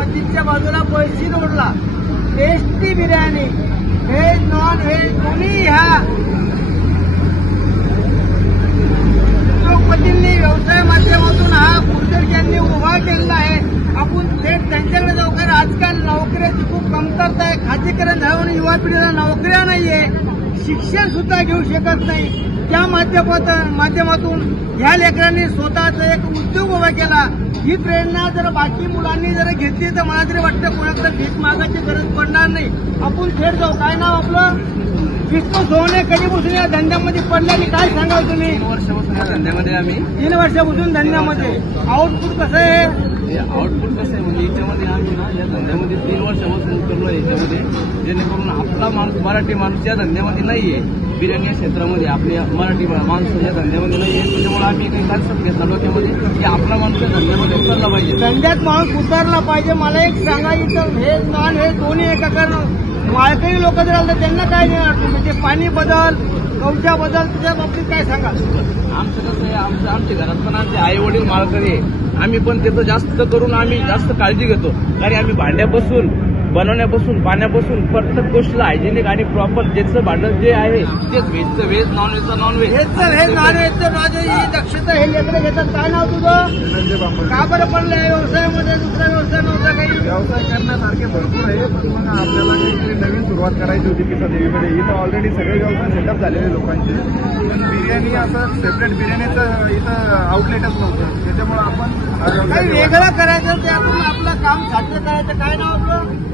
मस्जिदच्या बाजूला पळशी रोडला tasty biryani veg non veg दोन्ही ह्या उद्योगपतींनी व्यवसाय माध्यमातून हा उद्योग यांनी उभा केलेला आहे। आपण थेट त्यांच्याकडे जाऊ, कारण आजकाल नोकऱ्याची खूप कमतरता आहे। खाजगीकरण झाल्यामुळे युवा पिढीला नोकऱ्या नाहीये, शिक्षण सुद्धा घेऊ शकत नाही। त्या माध्यमातून ह्या लेकरांनी स्वतःचा एक उद्योग उभा केला। ही प्रेरणा जर बाकी मुलांनी जर घेतली तर मला तरी वाटतं कोणाकडे भीक मागायची गरज पडणार नाही। आपण थेट जाऊ। काय नाव आपलं? विष्णू सोहने। कधीपासून या धंद्यामध्ये पडल्याने काय सांगाल तुम्ही? 3 वर्षापासून या धंद्यामध्ये आम्ही 3 वर्षापासून धंद्यामध्ये आउटपुट कसं आहे? आउटपुट कसं आहे म्हणजे याच्यामध्ये आम्ही ना या धंद्यामध्ये 3 वर्षापासून करलो याच्यामध्ये, जेणेकरून आपला माणूस मराठी माणूस या धंद्यामध्ये नाहीये, बिर्याणी या क्षेत्रामध्ये आपले मराठी माणूस या धंद्यामध्ये नाहीये। त्याच्यामुळे आम्ही काही कन्सेप्ट घेतला डोक्यामध्ये की आपला माणूस या धंद्यामध्ये उतरला पाहिजे, धंद्यात माणूस उतरला पाहिजे। मला एक सांगा, इथं व्हेज नॉन व्हेज दोन्ही एका कारण माळकरी लोक जर आलं तर त्यांना काय देणार? म्हणजे पाणी बदल गवच्या बदल तुझ्या बाबतीत काय सांगाल? आमचं कसं आहे, आमच्या घरात पण आमचे आई वडील माळकरी आहे, आम्ही पण त्याचं जास्त करून आम्ही जास्त काळजी घेतो। कारण आम्ही भांड्यापासून बनवण्यापासून पाण्यापासून प्रत्येक गोष्टीला हायजेनिक आणि प्रॉपर ज्याचं भांडं जे आहे तेच व्हेजचं व्हेज, नॉन व्हेजचं नॉन व्हेज, व्हेज नॉन व्हेजचं माझं ही दक्षता हे लेकरं घेतात। काय नाव तुझं? का बरं पडलं या व्यवसायामध्ये? दुसरा व्यवसाय नव्हता काही? व्यवसाय करण्यासारखे भरपूर आहे, पण मग आपल्याला काहीतरी नवीन सुरुवात करायची होती पिसा देवीमध्ये। इथं ऑलरेडी सगळे व्यवसाय सेटअप झालेले लोकांचे, पण बिर्याणी असं सेपरेट बिर्याणीचं इथं आउटलेटच नव्हतं, त्याच्यामुळे आपण काही वेगळं करायचं, त्यातून आपलं काम साध्य करायचं। काय नाव आपलं?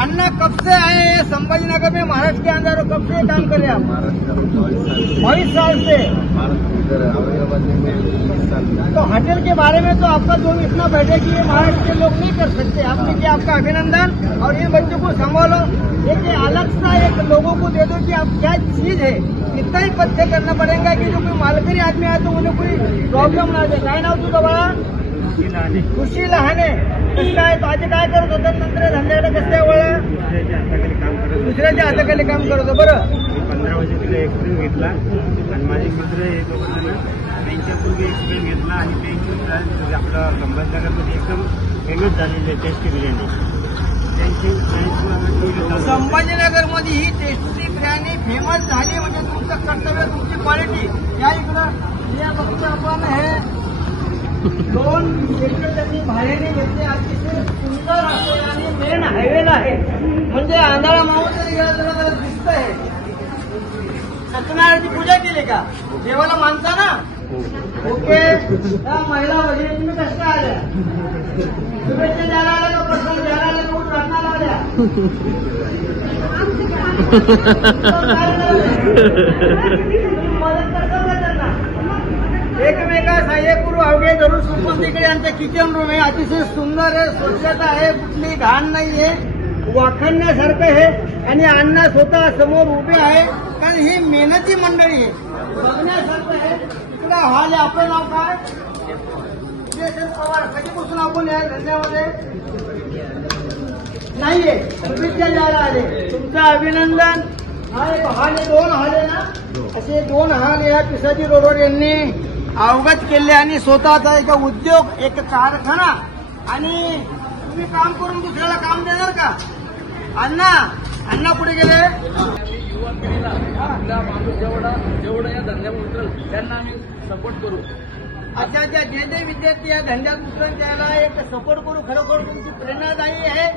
अन्ना कब से आए हैं संभाजीनगर में? महाराष्ट्र के अंदर कब से काम कर रहे हैं आप? 22 साल से। तो होटल के बारे में तो आपका जो इतना बैठे कि ये महाराष्ट्र के लोग नहीं कर सकते। आपने किया, आपका अभिनंदन। और इन बच्चों को संभालो, एक अलग सा एक लोगों को दे दो कि आप क्या चीज है। इतना ही पथ्य करना पड़ेगा कि जो कोई मालकरी आदमी आए तो उन्हें कोई प्रॉब्लेम ना जाए। काय नाव तुझं बाळा? खुशी लहाने। कसं काय आज काय करत होतं? नंतर धंद्याकडे कसं काय वळला? दुसऱ्याच्या हाताखाली काम करत होतं। बरं, 15 वर्षाचा एक्सपिरियन्स घेतला आणि माझे मित्र हे दोघं जण त्यांच्यापूर्वी एक्सपिरियन्स घेतला आणि त्यांची आपलं संभाजीनगरमध्ये एकदम फेमस झालेली टेस्टी बिर्याणी त्यांची। संभाजीनगरमध्ये ही टेस्टी बिर्याणी फेमस झाली म्हणजे तुमचं कर्तव्य, तुमची क्वालिटी। या इकडं या बघतो आपण हे 2 एकर त्यांनी भाड्याने घेतले, अतिशय सुंदर आहे आणि मेन हायवेला आहे, म्हणजे आंधळा मावळ तरी गेला तर मला दिसत आहे। सत्यनारायणाची पूजा केली का? देवाला मानता ना? ओके। त्या महिला वगैरे तुम्ही कशा आल्या? शुभेच्छा द्यायला आल्या का? प्रश्न द्यायला आल्या का? प्रार्थना आल्या? मदत करता का त्यांना? एकमेका सहाय्य करू अवघे जरूर। सुपंथीकडे यांचं किचन रूम आहे, अतिशय सुंदर आहे, स्वच्छता आहे, कुठली घाण नाहीये, वाखाणण्यासारखं आहे। आणि अण्णा स्वतः समोर उभे आहे, कारण ही मेहनती मंडळी आहे, बघण्यासारखं आहे। इकडे हॉल आहे। आपलं नाव काय? पवार। कधीपासून आपण या धंद्यामध्ये नाहीये, शुभेच्छा द्यायला आले, तुमचं अभिनंदन। हा एक हॉल आहे, 2 हॉल आहे ना? असे 2 हॉल या पिसाजी रोडवर यांनी अवगत केले आणि स्वतःचा एक उद्योग, एक कारखाना। आणि तुम्ही काम करून दुसऱ्याला काम देणार का? अण्णा पुढे गेले। युवा पिढीला आपला माणूस जेवढा या धंद्यामध्ये उतरेल त्यांना आम्ही सपोर्ट करू। अच्छा, जे विद्यार्थी या धंद्यात उतरेल त्याला एक सपोर्ट करू। खरोखर तुमची प्रेरणादायी आहे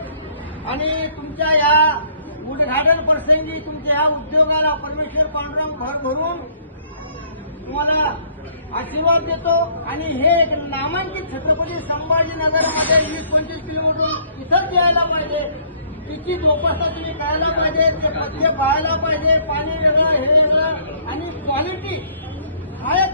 आणि तुमच्या या उद्घाटन प्रसंगी तुमच्या या उद्योगाला परमेश्वर पांडुरंग भर भरून तुम्हाला आशीर्वाद देतो। आणि हे एक नामांकित छत्रपती संभाजीनगरमध्ये 20-25 किलोमीटर इथंच यायला पाहिजे, तिची जोपासना तुम्ही करायला पाहिजे, ते पथ्य पाहायला पाहिजे। पाणी वेगळं, हे वेगळं आणि क्वालिटी हा एक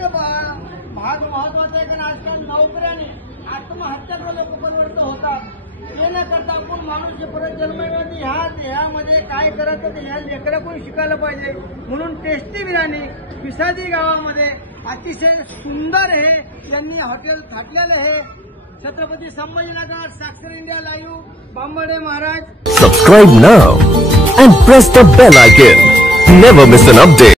भाग महत्वाचा आहे। कारण आजकाल नोकऱ्याने आत्महत्या लोक परिवर्तन होतात, ते न करता आपण माणूस परत जन्मल्यावरती ह्या देहामध्ये काय करायचं ते ह्या लेकराकडून शिकायला पाहिजे। म्हणून टेस्टी बिर्याणी पिसाजी गावामध्ये अतिशय सुंदर आहे, यांनी हॉटेल थाटलेलं आहे। Chhatrapati Sambhajinagar, Sakshar India live, Bambade Maharaj. Subscribe now and press the bell icon. Never miss an update.